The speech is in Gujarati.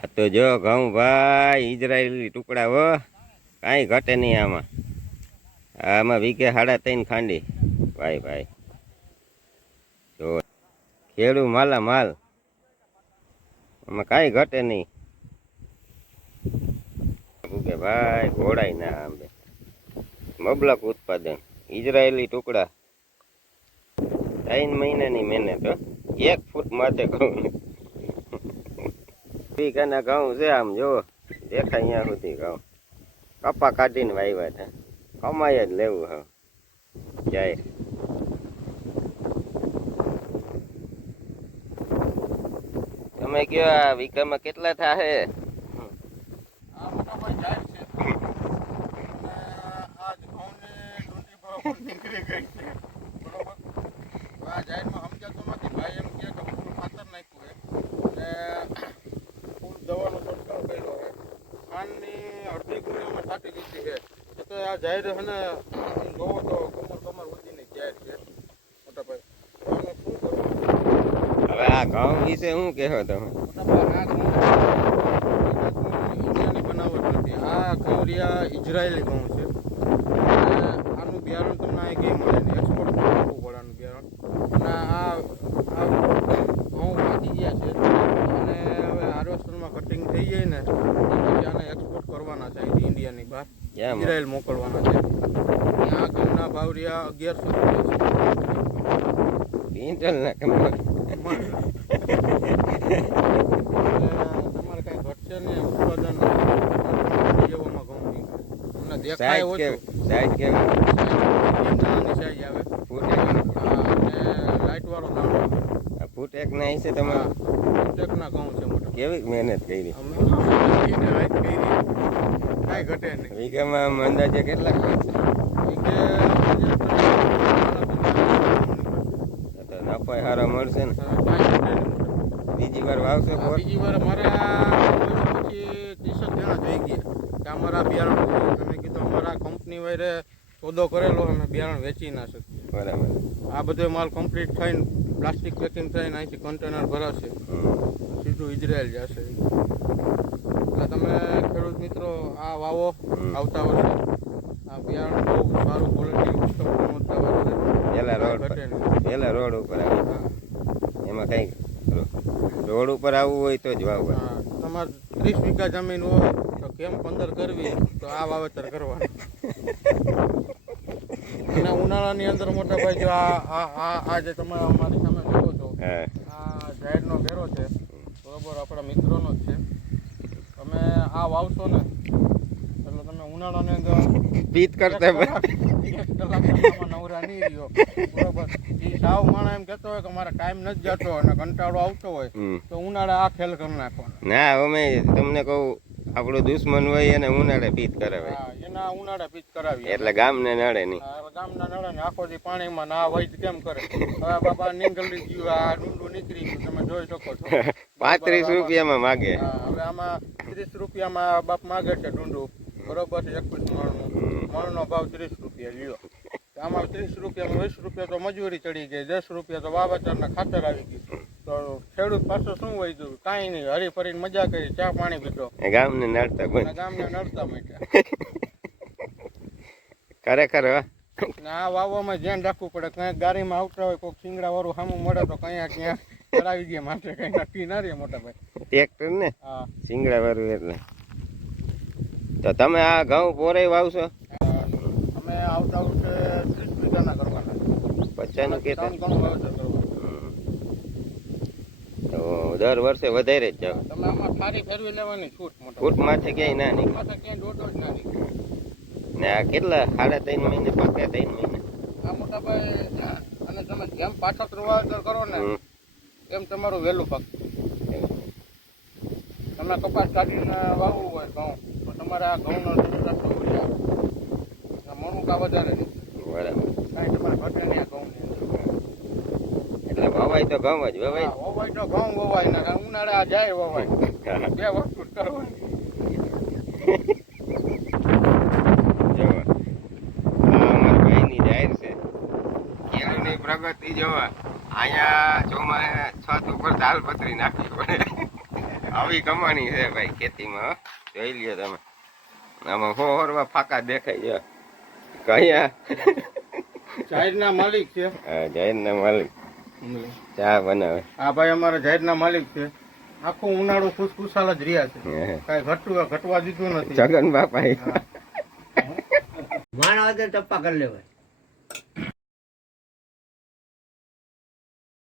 આ તો જો ઘઉં ભાઈ ઇઝરાયેલી ટુકડા હો, કાંઈ ઘટે નહીં આમાં. આમાં વીકે 3.5 ખાંડી ભાઈ ભાઈ. જો ખેડૂ માલા માલ, આમાં કાંઈ ઘટે નહીં. કે ભાઈ ઘોડાય ના આંબે મબલક ઉત્પાદન ઇઝરાયેલી ટુકડા. 3 મહિનાની મહેનત હો, 1 ફૂટ માથે ઘઉં. વીઘાના ઘઉં છે, આમ જો દેખાય અહીંયા સુધી ઘઉં કપા કાઢીને વાવ્યા હતા. કમાય જ લેવું હવે જાય. તમે કયો આ વીઘામાં કેટલા થાય? અડધી ગુણીઓમાં છાંટી દીધી છે. તો આ જાહેર છે ને, જોવો તો કમર ઉડીને જાહેર છે મોટા ભાઈ. હવે આ ઘઉં વિશે શું કહેવો તમે? ઇન્ડિયાની બનાવટ નથી. આ ઘઉં રહ્યા ઇઝરાયેલી ઘઉં છે. આનું બિયારણ તમને અહીં કંઈ મળે નહીં, એક્સપોર્ટ કરવું પડે આનું બિયારણ. અને આ ઘઉં પાકી ગયા છે અને હવે હાર્વેસ્ટરમાં કટિંગ થઈ જાય ને પછી આને એક્સપોર્ટ કરવાના છે ઇન્ડિયાની બહાર, ઇઝરાયેલ મોકલવાના છે. ત્યાં ઘઉંના ભાવ રહ્યા 1100. તમારે કઈ ઘટશે નહીં ઉત્પાદન જેવામાં ઘઉં નીકળે. દેખાય ઓછું સાઈઝ કેવી? સાઈઝ આવે ફૂટ અને લાઇટ વાળો દાણો આવે. ફૂટ એક ના છે તમારે? ફૂટ ના ઘઉં છે મોટા. કેવી મહેનત કરી? કાંઈ ઘટે નહીં. વીઘામાં અંદાજે કેટલા ખર્ચ? નફો સારો મળશે ને? બીજી વાર વાવશો? બીજી વાર અમારા પછી 30 જણા થઈ ગયા કે અમારા બિયારણ તમે કીધું અમારા કંપની વાળે સોદો કરેલો અમે બિયારણ વેચી ના શકીએ. બરાબર. આ બધો માલ કમ્પ્લીટ થઈને પ્લાસ્ટિક પેકિંગ થઈને અહીંથી કન્ટેનર ભરાશે, સીધું ઇઝરાયેલ જશે. એટલે તમે ખેડૂત મિત્રો આ વાવો આવતા વર્ષે. આ બિયારણ બહુ સારું ક્વોલિટી ઉત્તમ ગુણવત્તાવાળું છે. પેલા રોડ ઉપર આવી, એમાં કઈ રોડ ઉપર આવવું હોય તો જ વાવવા. તમારે 30 વીઘા જમીન હોય તો કેમ 15 કરવી તો આ વાવેતર કરવાનું. અને ઉનાળાની અંદર મોટા ભાઈ જો આ જે તમે અમારી સામે જોવો છો, આ જાહેરનો ઘેરો છે બરોબર, આપણા મિત્રોનો જ છે. તમે આ વાવશો ને એટલે તમે ઉનાળાની અંદર પીત કરતા 1 કલાક નવરા નહીં રહ્યો બરોબર. એ સાવ માણસ એમ કહેતો હોય કે મારા ટાઈમ નથી જતો અને કંટાળો આવતો હોય તો ઉનાળે આ ખેલ કરી નાખવાનો. ના અમે તમને કહું, આપણો દુશ્મન હોય એને ઉનાળે પીત કરાવે. એના ઉનાળે પીત કરાવી એટલે ગામને નડે નહીં. ગામના નડે ને આખો દી પાણીમાં ના વૈદ કેમ કરે. હવે બાબા નીંગલી ગયું, આ ડુંડું નીકળી ગયું, તમે જોઈ શકો છો. 35 રૂપિયામાં માગે. હવે આમાં 30 રૂપિયામાં બાપ માગે છે ડુંડું બરોબર છે. 21 મણનું, મણનો ભાવ 30 રૂપિયા લ્યો. આમાં 30 રૂપિયામાં 20 રૂપિયા તો મજૂરી ચડી ગઈ, 10 રૂપિયા તો વાવેતરના ખાતર આવી ગયું. તો ખેડૂત પાછો શું હોય ગયું? કાંઈ નહીં, હરી ફરીને મજા કરી, ચા પાણી પીધો, ગામને નડતા બંધ. ગામને નડતા માંડ્યા. ખરેખર આ વાવવામાં ધ્યાન રાખવું પડે. કઈ ગાડીમાં આવતા હોય કોઈક સિંગડા વાળું સામું મળે તો ક્યાં ચડાવી દે માટે કઈ નક્કી ના રહે મોટા ભાઈ. ટ્રેક્ટર ને સિંગડા વાળું એટલે. તો તમે આ ઘઉં પોરે વાવશો? અમે આવતા વર્ષે 30 વીઘાના કરવાના. 50 નું કે ઘઉં વાવેતર કરવાનું. તો દર વર્ષે વધારે જ જાવ. તમે આમાં સારી ફેરવી લેવાની છૂટ. ફૂટ માથે ક્યાંય ના નીકળે. માથે ક્યાંય દોડો જ ના નીકળે. ને આ કેટલા 3.5 મહિને પાક્યા? 3 મહિને. આ મોટા ભાઈ અને તમે જેમ પાછળ વાવેતર કરો ને એમ તમારું વહેલું પાક. તમે કપાસ કાઢીને વાવવું હોય ઘઉં તો તમારે આ ઘઉંનો મણું કા વધારે નહીં. બરાબર. કાંઈ તમારે ઘટે નહીં આ ઘઉં. એટલે વવાય તો ઘઉં જ વવાય. વવાય તો ઘઉં વવાય ને ઉનાળે આ જાય વવાય. 2 વસ્તુ કરવાની. પ્રગતિ જોવા અહીંયા ચોમાસે છત ઉપર તાલપત્રી નાખવી પડે. આવી કમાણી છે ભાઈ ખેતીમાં હો. જોઈ લ્યો તમે આમાં હોરવા ફાકા દેખાય છે કયા જાહેરના માલિક છે. જૈનના માલિક ચા બનાવે આ ભાઈ અમારા જાહેરના માલિક છે. આખો ઉનાળો ખુશખુશાલ જ રહ્યા છે. કાંઈ ઘટવા દીધું નથી. જગન બાપા માણસ ટપ્પા કરી લેવાય.